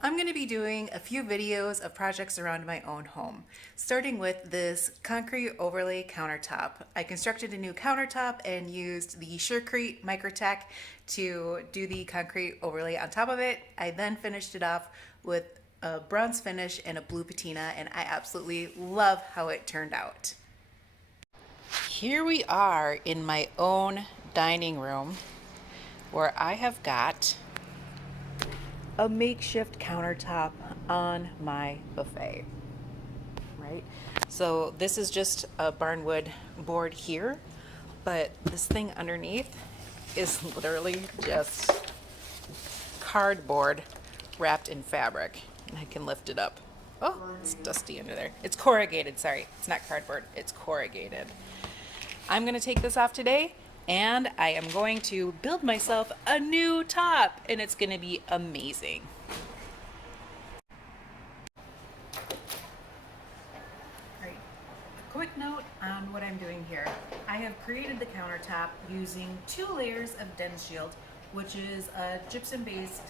I'm going to be doing a few videos of projects around my own home, starting with this concrete overlay countertop. I constructed a new countertop and used the Surecrete Microtek to do the concrete overlay on top of it. I then finished it off with a bronze finish and a blue patina, and I absolutely love how it turned out. Here we are in my own dining room where I have got a makeshift countertop on my buffet, right? So this is just a barnwood board here, but this thing underneath is literally just cardboard wrapped in fabric, and I can lift it up. Oh, it's dusty under there. It's corrugated, sorry. It's not cardboard, it's corrugated. I'm gonna take this off today and I am going to build myself a new top, and it's gonna be amazing. All right, a quick note on what I'm doing here. I have created the countertop using 2 layers of dense shield, which is a gypsum-based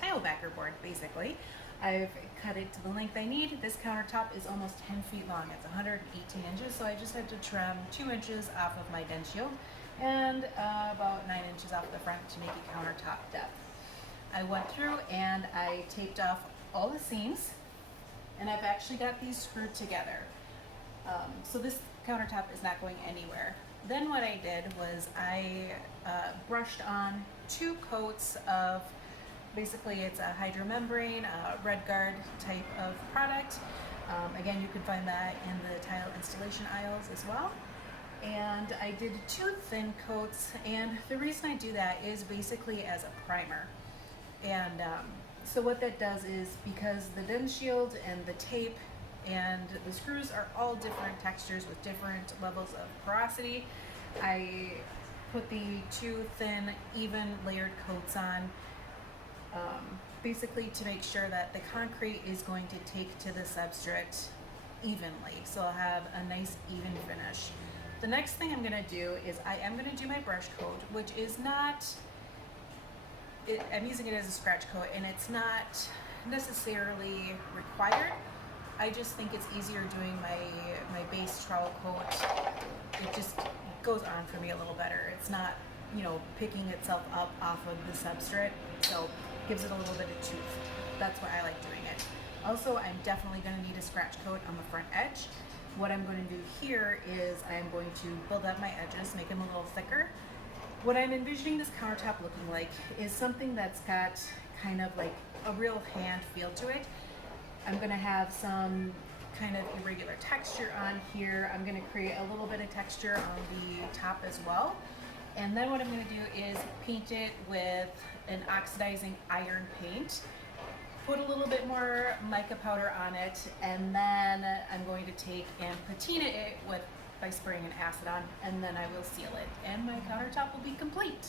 tile backer board, basically. I've cut it to the length I need. This countertop is almost 10 feet long. It's 118 inches, so I just had to trim 2 inches off of my dense shield and about 9 inches off the front to make it countertop depth. I went through and I taped off all the seams, and I've actually got these screwed together. So this countertop is not going anywhere. Then what I did was I brushed on 2 coats of, basically it's a hydromembrane, red guard type of product. Again, you can find that in the tile installation aisles as well. And I did 2 thin coats, and the reason I do that is basically as a primer. And so what that does is, because the dense shield and the tape and the screws are all different textures with different levels of porosity, I put the 2 thin, even layered coats on, basically to make sure that the concrete is going to take to the substrate evenly. So I'll have a nice even finish. The next thing I'm gonna do is I am gonna do my brush coat, which is not, I'm using it as a scratch coat, and it's not necessarily required. I just think it's easier doing my base trowel coat. It just goes on for me a little better. It's not, picking itself up off of the substrate, so it gives it a little bit of tooth. That's why I like doing it. Also, I'm definitely gonna need a scratch coat on the front edge. What I'm going to do here is I'm going to build up my edges, make them a little thicker. What I'm envisioning this countertop looking like is something that's got kind of like a real hand feel to it. I'm gonna have some kind of irregular texture on here. I'm gonna create a little bit of texture on the top as well. And then what I'm gonna do is paint it with an oxidizing iron paint. Put a little bit more mica powder on it, and then I'm going to take and patina it by spraying an acid on, and then I will seal it, and my countertop will be complete.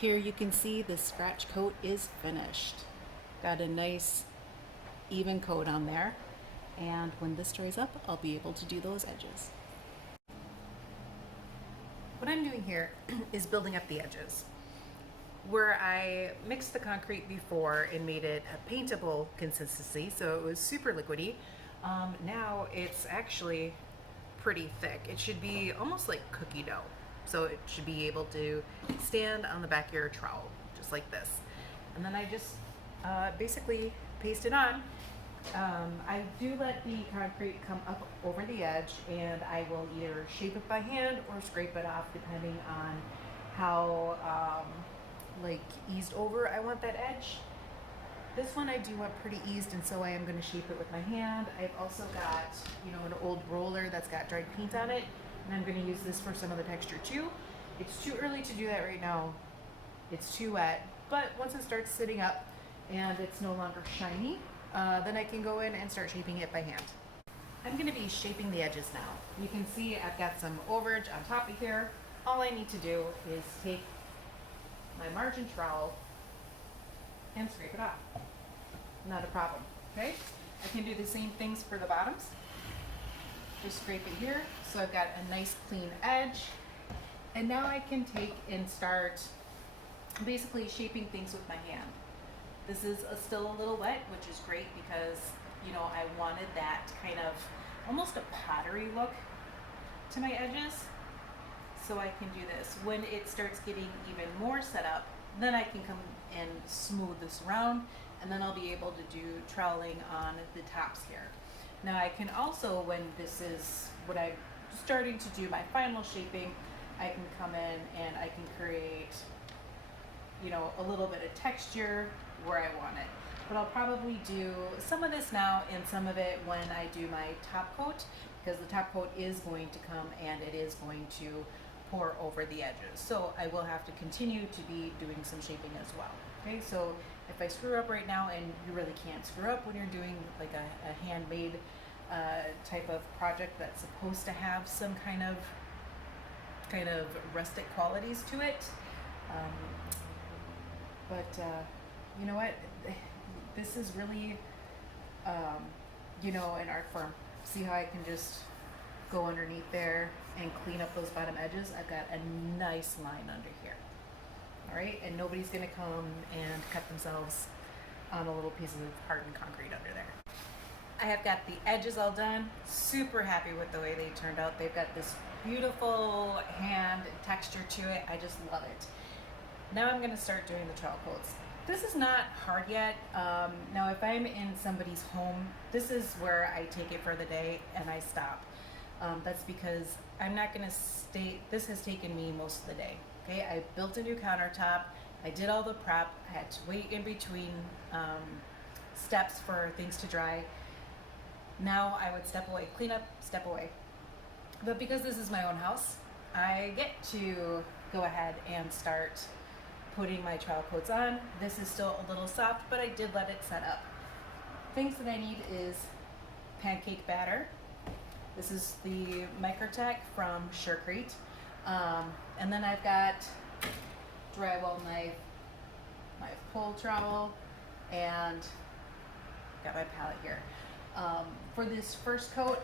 Here you can see the scratch coat is finished. Got a nice even coat on there, and when this dries up, I'll be able to do those edges. What I'm doing here is building up the edges. Where I mixed the concrete before and made it a paintable consistency, so it was super liquidy, now it's actually pretty thick. It should be almost like cookie dough. So it should be able to stand on the back of your trowel, just like this. And then I just basically paste it on. I do let the concrete come up over the edge, and I will either shape it by hand or scrape it off, depending on how eased over I want that edge. This one I do want pretty eased, and so I am going to shape it with my hand. I've also got an old roller that's got dried paint on it, and I'm going to use this for some of the texture too. It's too early to do that right now. It's too wet, but once it starts sitting up and it's no longer shiny, then I can go in and start shaping it by hand. I'm gonna be shaping the edges now. You can see I've got some overage on top of here. All I need to do is take my margin trowel and scrape it off. Not a problem, okay? I can do the same things for the bottoms. Just scrape it here, so I've got a nice clean edge. And now I can take and start basically shaping things with my hand. This is still a little wet, which is great because, you know, I wanted that kind of almost a pottery look to my edges. So I can do this. When it starts getting even more set up, then I can come and smooth this around, and then I'll be able to do troweling on the tops here. Now I can also, when this is what I'm starting to do my final shaping, I can come in and I can create, you know, a little bit of texture where I want it. But I'll probably do some of this now and some of it when I do my top coat, because the top coat is going to come and it is going to pour over the edges. So I will have to continue to be doing some shaping as well. Okay, so if I screw up right now, and you really can't screw up when you're doing like a handmade type of project that's supposed to have some kind of rustic qualities to it. You know what? This is really, you know, an art form. See how I can just go underneath there and clean up those bottom edges? I've got a nice line under here. All right, and nobody's gonna come and cut themselves on a little piece of hardened concrete under there. I have got the edges all done. Super happy with the way they turned out. They've got this beautiful hand texture to it. I just love it. Now I'm gonna start doing the trowel coats. This is not hard yet. Now if I'm in somebody's home, this is where I take it for the day and I stop. That's because I'm not gonna stay, this has taken me most of the day. Okay, I built a new countertop. I did all the prep. I had to wait in between steps for things to dry. Now I would step away, clean up, step away. But because this is my own house, I get to go ahead and start putting my trowel coats on. This is still a little soft, but I did let it set up. Things that I need is pancake batter. This is the Microtek from Surecrete. And then I've got drywall knife, my pull trowel, and got my palette here. For this first coat,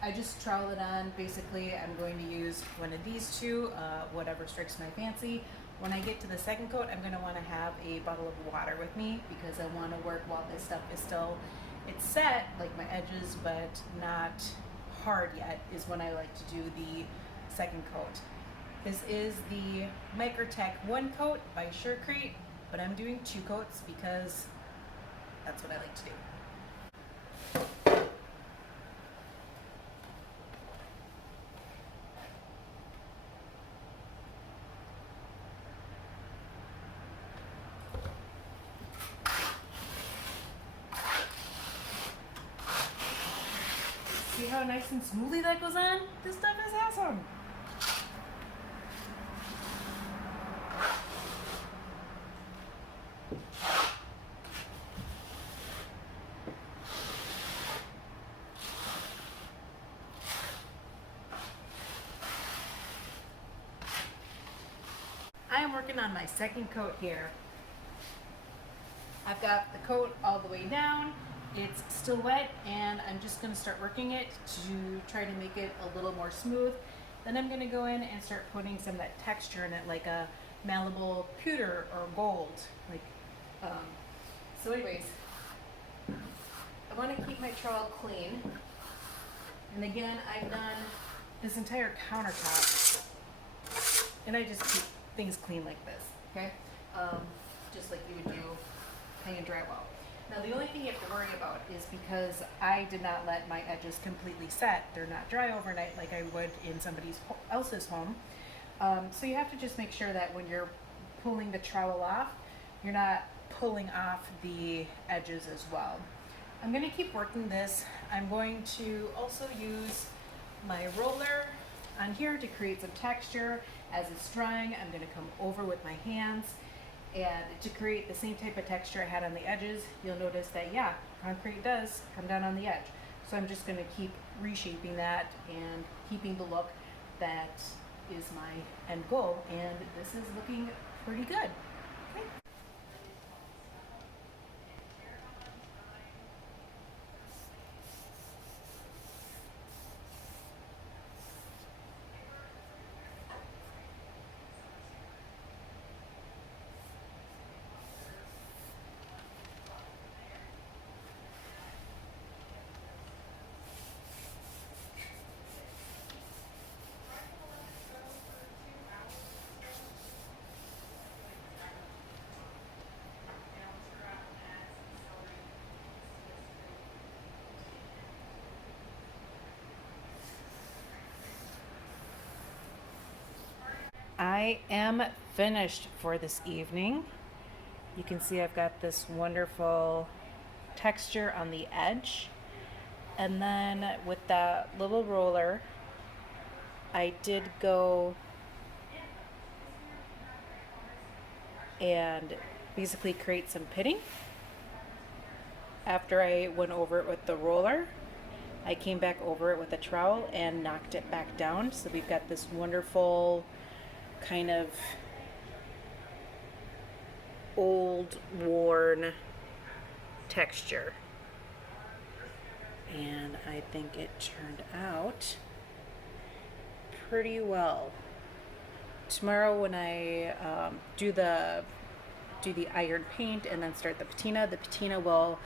I just trowel it on. Basically, I'm going to use one of these two, whatever strikes my fancy. When I get to the second coat, I'm gonna wanna have a bottle of water with me because I wanna work while this stuff is still, it's set, like my edges, but not hard yet, is when I like to do the second coat. This is the Microtek 1 coat by Surecrete, but I'm doing 2 coats because that's what I like to do. See how nice and smoothly that goes on? This stuff is awesome. I am working on my second coat here. I've got the coat all the way down. It's still wet, and I'm just going to start working it to try to make it a little more smooth. Then I'm going to go in and start putting some of that texture in it, like a malleable pewter or gold. So anyways, I want to keep my trowel clean. And again, I've done this entire countertop, and I just keep things clean like this, okay? Just like you would do hanging drywall. Now the only thing you have to worry about is because I did not let my edges completely set, they're not dry overnight like I would in somebody else's home. So you have to just make sure that when you're pulling the trowel off, you're not pulling off the edges as well. I'm going to keep working this. I'm going to also use my roller on here to create some texture. As it's drying, I'm going to come over with my hands. And to create the same type of texture I had on the edges, you'll notice that, yeah, concrete does come down on the edge. So I'm just going to keep reshaping that and keeping the look that is my end goal. And this is looking pretty good. Okay. I am finished for this evening. You can see I've got this wonderful texture on the edge. And then with that little roller, I did go and basically create some pitting. After I went over it with the roller, I came back over it with a trowel and knocked it back down. So we've got this wonderful kind of old worn texture. And I think it turned out pretty well. Tomorrow when I do the iron paint and then start the patina will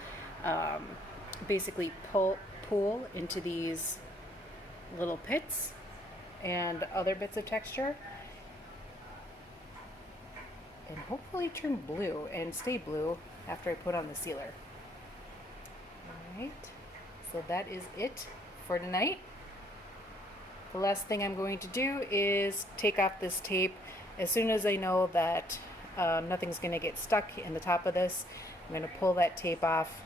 basically pool into these little pits and other bits of texture, and hopefully turn blue and stay blue after I put on the sealer. Alright, so that is it for tonight. The last thing I'm going to do is take off this tape. As soon as I know that nothing's going to get stuck in the top of this, I'm going to pull that tape off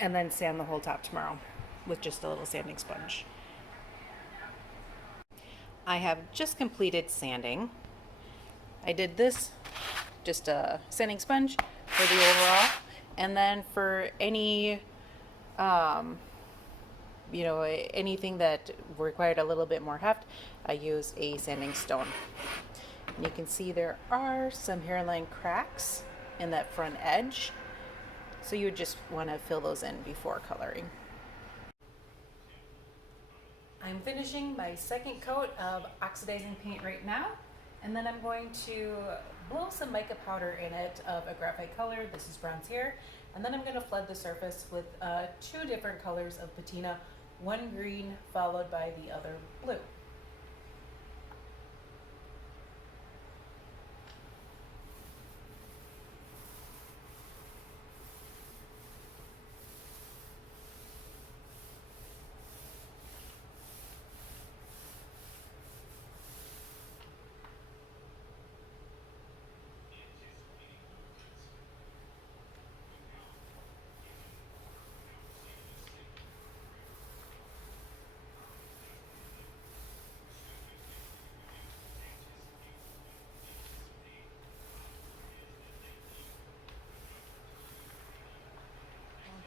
and then sand the whole top tomorrow with just a little sanding sponge. I have just completed sanding. I did this, just a sanding sponge for the overall, and then for any anything that required a little bit more heft, I used a sanding stone. And you can see there are some hairline cracks in that front edge, so you would just want to fill those in before coloring. I'm finishing my second coat of oxidizing paint right now, and then I'm going to blow some mica powder in it of a graphite color. This is bronze here. And then I'm going to flood the surface with two different colors of patina, one green followed by the other blue.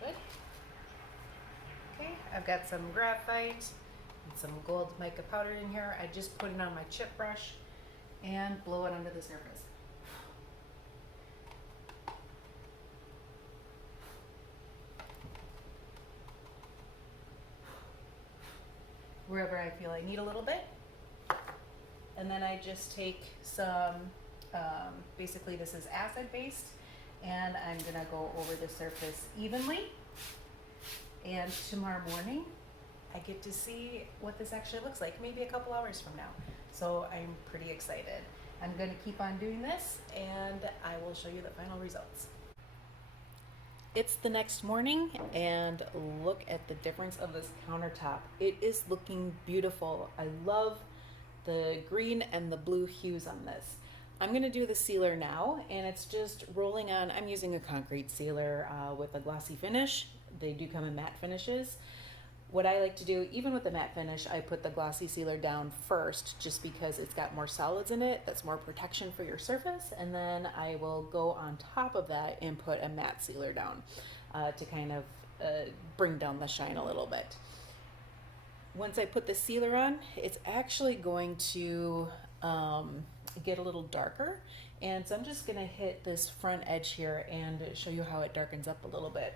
Good. Okay, I've got some graphite and some gold mica powder in here. I just put it on my chip brush and blow it onto the surface. Wherever I feel I need a little bit. And then I just take some, basically this is acid based, and I'm gonna go over the surface evenly. And tomorrow morning, I get to see what this actually looks like, maybe a couple hours from now. So I'm pretty excited. I'm gonna keep on doing this, and I will show you the final results. It's the next morning, and look at the difference of this countertop. It is looking beautiful. I love the green and the blue hues on this. I'm gonna do the sealer now, and it's just rolling on. I'm using a concrete sealer with a glossy finish. They do come in matte finishes. What I like to do, even with the matte finish, I put the glossy sealer down first just because it's got more solids in it. That's more protection for your surface. And then I will go on top of that and put a matte sealer down to kind of bring down the shine a little bit. Once I put the sealer on, it's actually going to get a little darker. And so I'm just gonna hit this front edge here and show you how it darkens up a little bit.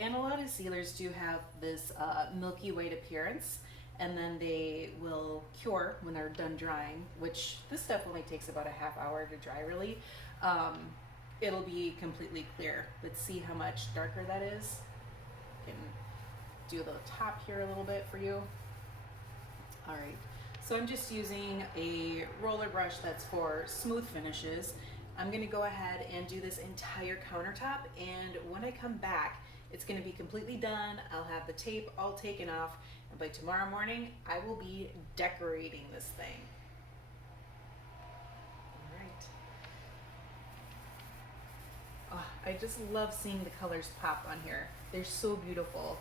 And a lot of sealers do have this milky white appearance, and then they will cure when they're done drying, which this stuff only takes about a half hour to dry really. It'll be completely clear. Let's see how much darker that is. I can do the top here a little bit for you. All right, so I'm just using a roller brush that's for smooth finishes. I'm gonna go ahead and do this entire countertop, and when I come back, it's gonna be completely done. I'll have the tape all taken off, and by tomorrow morning, I will be decorating this thing. All right. Oh, I just love seeing the colors pop on here. They're so beautiful.